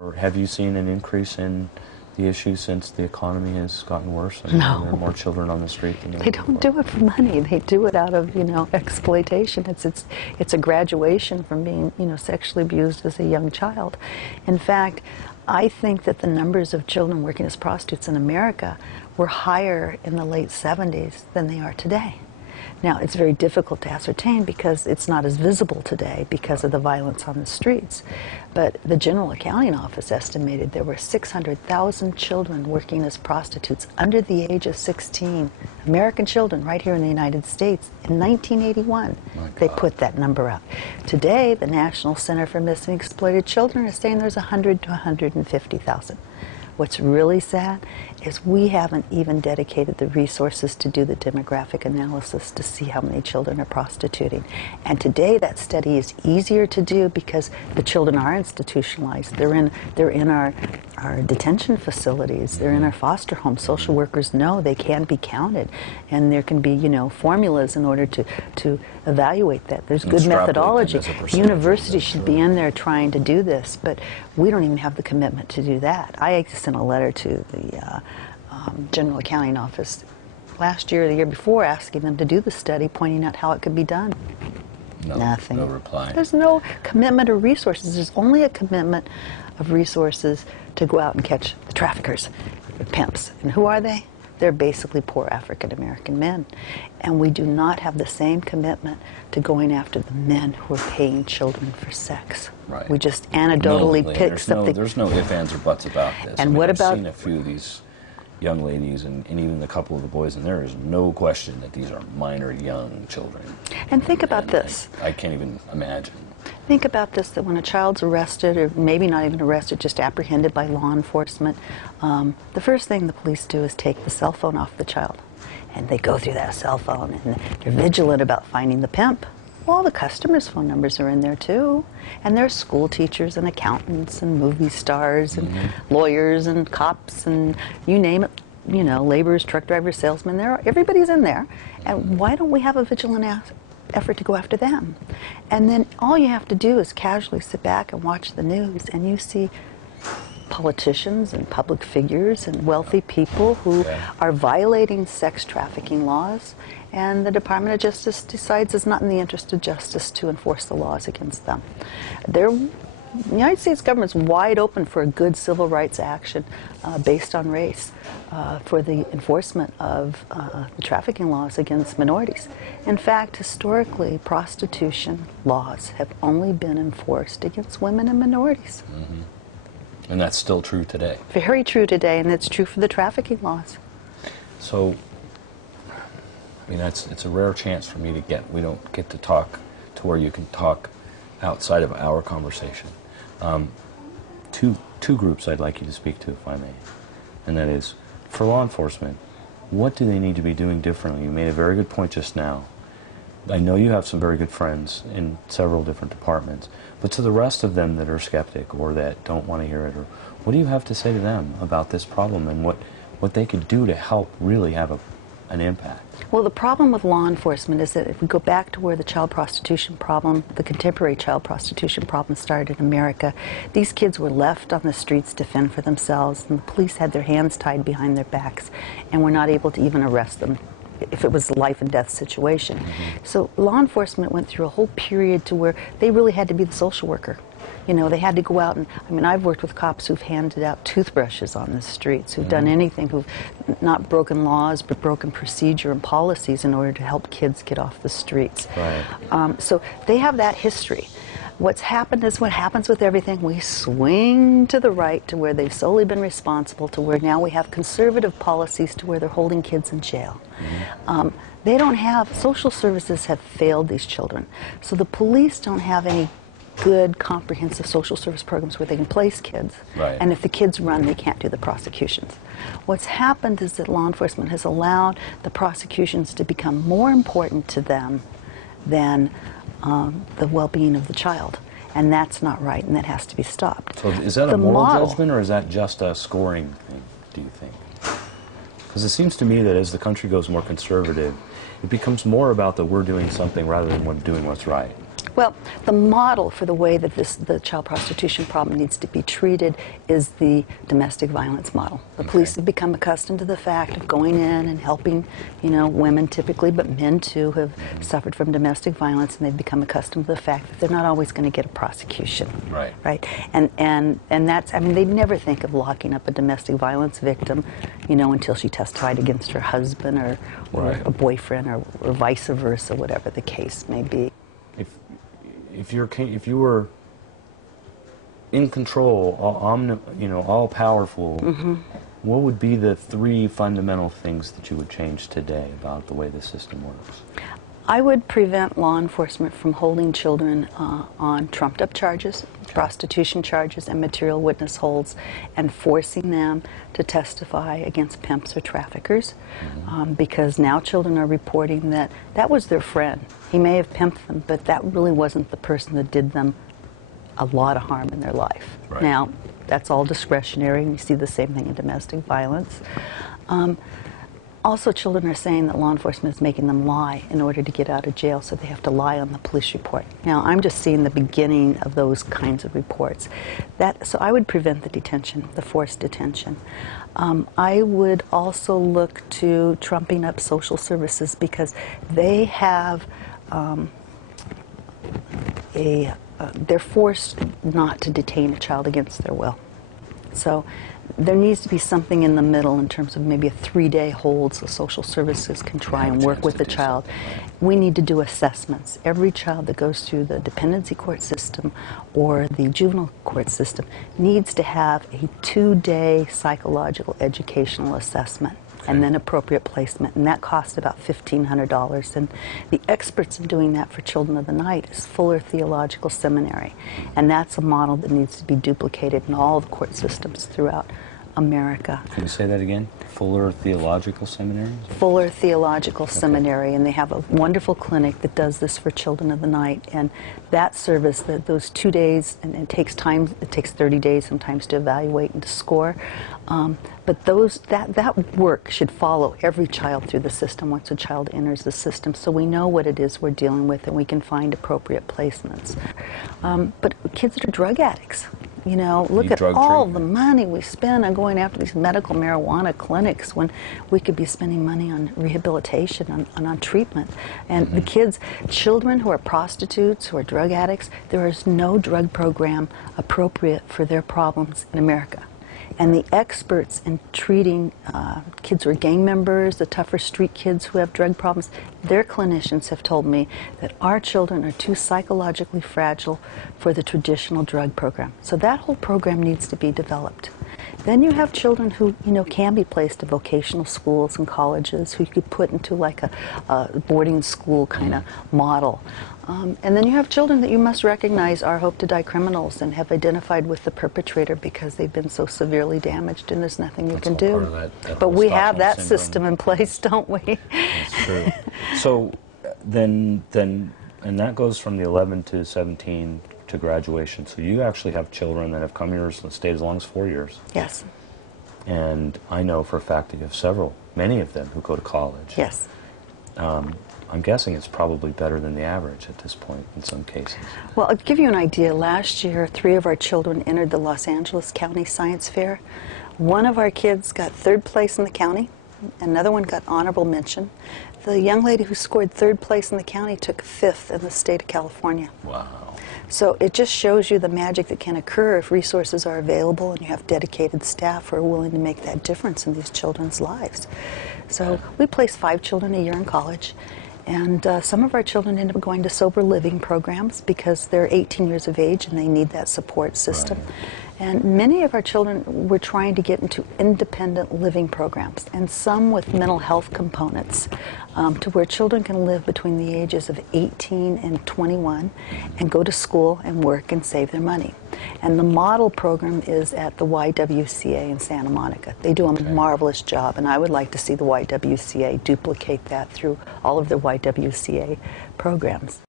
Or have you seen an increase in the issue since the economy has gotten worse and No. there are more children on the street than They don't do it for money. They do it out of, exploitation. It's a graduation from being, sexually abused as a young child. In fact, I think that the numbers of children working as prostitutes in America were higher in the late 70s than they are today. Now, it's very difficult to ascertain because it's not as visible today because of the violence on the streets. But the General Accounting Office estimated there were 600,000 children working as prostitutes under the age of 16. American children right here in the United States in 1981. They put that number up. Today, the National Center for Missing and Exploited Children is saying there's 100 to 150,000. What's really sad is we haven't even dedicated the resources to do the demographic analysis to see how many children are prostituting. And today that study is easier to do because the children are institutionalized. They're in our detention facilities. They're in our foster homes. Social workers know they can be counted. And there can be, formulas in order to evaluate that. There's good methodology. Universities should be in there trying to do this, but we don't even have the commitment to do that. I sent a letter to the General Accounting Office last year or the year before asking them to do the study, pointing out how it could be done. No, Nothing. No reply. There's no commitment of resources. There's only a commitment of resources to go out and catch the traffickers, the pimps. And who are they? They're basically poor African American men. And we do not have the same commitment to going after the men who are paying children for sex. Right. We just anecdotally pick something. There's no ifs, ands, or buts about this. And what about... I've seen a few of these young ladies and even a couple of the boys, and there is no question that these are minor young children. And think about this. I can't even imagine. Think about this, that when a child's arrested, or maybe not even arrested, just apprehended by law enforcement, the first thing the police do is take the cell phone off the child. And they go through that cell phone, and they're vigilant about finding the pimp. Well, the customers' phone numbers are in there too. And there's school teachers and accountants and movie stars and lawyers and cops and you name it, laborers, truck drivers, salesmen, everybody's in there. And why don't we have a vigilant effort to go after them? And then all you have to do is casually sit back and watch the news, and you see politicians and public figures and wealthy people who are violating sex trafficking laws, and the Department of Justice decides it's not in the interest of justice to enforce the laws against them. The United States government's wide open for a good civil rights action based on race for the enforcement of the trafficking laws against minorities. In fact, historically, prostitution laws have only been enforced against women and minorities. And that's still true today. Very true today, and it's true for the trafficking laws. So, it's a rare chance for me to get. We don't get to talk to where you can talk outside of our conversation. Two groups I'd like you to speak to, if I may. And that is, for law enforcement, what do they need to be doing differently? You made a very good point just now. I know you have some very good friends in several different departments, but to the rest of them that are skeptic or that don't want to hear it, or what do you have to say to them about this problem and what they could do to help really have an impact? Well, the problem with law enforcement is that if we go back to where the child prostitution problem, the contemporary child prostitution problem started in America, these kids were left on the streets to fend for themselves, and the police had their hands tied behind their backs and were not able to even arrest them if it was a life and death situation. So law enforcement went through a whole period to where they really had to be the social worker. They had to go out and, I've worked with cops who've handed out toothbrushes on the streets, who've done anything, who've not broken laws, but broken procedure and policies in order to help kids get off the streets. Right. So they have that history. What's happened is what happens with everything. We swing to the right to where they've solely been responsible, to where now we have conservative policies to where they're holding kids in jail. They don't have, social services have failed these children. So the police don't have any good, comprehensive social service programs where they can place kids. Right. And if the kids run, they can't do the prosecutions. What's happened is that law enforcement has allowed the prosecutions to become more important to them than the well-being of the child. And that's not right, and that has to be stopped. So is that a moral judgment, or is that just a scoring thing, do you think? Because it seems to me that as the country goes more conservative, it becomes more about that we're doing something rather than doing what's right. Well, the model for the way that the child prostitution problem needs to be treated is the domestic violence model. The police have become accustomed to the fact of going in and helping, women typically, but men too, have suffered from domestic violence, and they've become accustomed to the fact that they're not always going to get a prosecution. Right. Right. And that's, they'd never think of locking up a domestic violence victim, until she testified against her husband or a boyfriend or vice versa, whatever the case may be. If you were in control, all powerful, what would be the 3 fundamental things that you would change today about the way the system works? I would prevent law enforcement from holding children on trumped-up charges, prostitution charges, and material witness holds, and forcing them to testify against pimps or traffickers, because now children are reporting that that was their friend. He may have pimped them, but that really wasn't the person that did them a lot of harm in their life. Right. Now, that's all discretionary, and you see the same thing in domestic violence. Also, children are saying that law enforcement is making them lie in order to get out of jail, so they have to lie on the police report. Now, I'm just seeing the beginning of those kinds of reports. So I would prevent the detention, the forced detention. I would also look to trumping up social services, because they have they're forced not to detain a child against their will. So there needs to be something in the middle in terms of maybe a 3-day hold so social services can try and work with the child. We need to do assessments. Every child that goes through the dependency court system or the juvenile court system needs to have a 2-day psychological educational assessment and then appropriate placement, and that costs about $1,500. And the experts in doing that for children of the night is Fuller Theological Seminary, and that's a model that needs to be duplicated in all the court systems throughout America. Can you say that again? Fuller Theological Seminary? Fuller Theological Seminary, and they have a wonderful clinic that does this for children of the night. And that service, those 2 days, and it takes time, it takes 30 days sometimes to evaluate and to score. But that work should follow every child through the system once a child enters the system, so we know what it is we're dealing with and we can find appropriate placements. But kids that are drug addicts, look at all the money we spend on going after these medical marijuana clinics when we could be spending money on rehabilitation, on treatment. And the children who are prostitutes, who are drug addicts, there is no drug program appropriate for their problems in America. And the experts in treating kids who are gang members, the tougher street kids who have drug problems, their clinicians have told me that our children are too psychologically fragile for the traditional drug program. So that whole program needs to be developed. Then you have children who, can be placed in vocational schools and colleges, who you could put into like a boarding school kind of model. And then you have children that you must recognize are hope-to-die criminals and have identified with the perpetrator because they've been so severely damaged, and there's nothing you can do. But we have that system in place, don't we? That's true. So then, and that goes from the 11 to 17 to graduation. So you actually have children that have come here and stayed as long as 4 years. Yes. And I know for a fact that you have many of them who go to college. Yes. I'm guessing it's probably better than the average at this point in some cases. Well, I'll give you an idea. Last year, 3 of our children entered the Los Angeles County Science Fair. One of our kids got 3rd place in the county. Another one got honorable mention. The young lady who scored 3rd place in the county took 5th in the state of California. Wow. So it just shows you the magic that can occur if resources are available and you have dedicated staff who are willing to make that difference in these children's lives. So we place 5 children a year in college. And some of our children end up going to sober living programs because they're 18 years of age and they need that support system. Right. And many of our children we're trying to get into independent living programs, and some with mental health components, to where children can live between the ages of 18 and 21 and go to school and work and save their money. And the model program is at the YWCA in Santa Monica. They do a marvelous job, and I would like to see the YWCA duplicate that through all of their YWCA programs.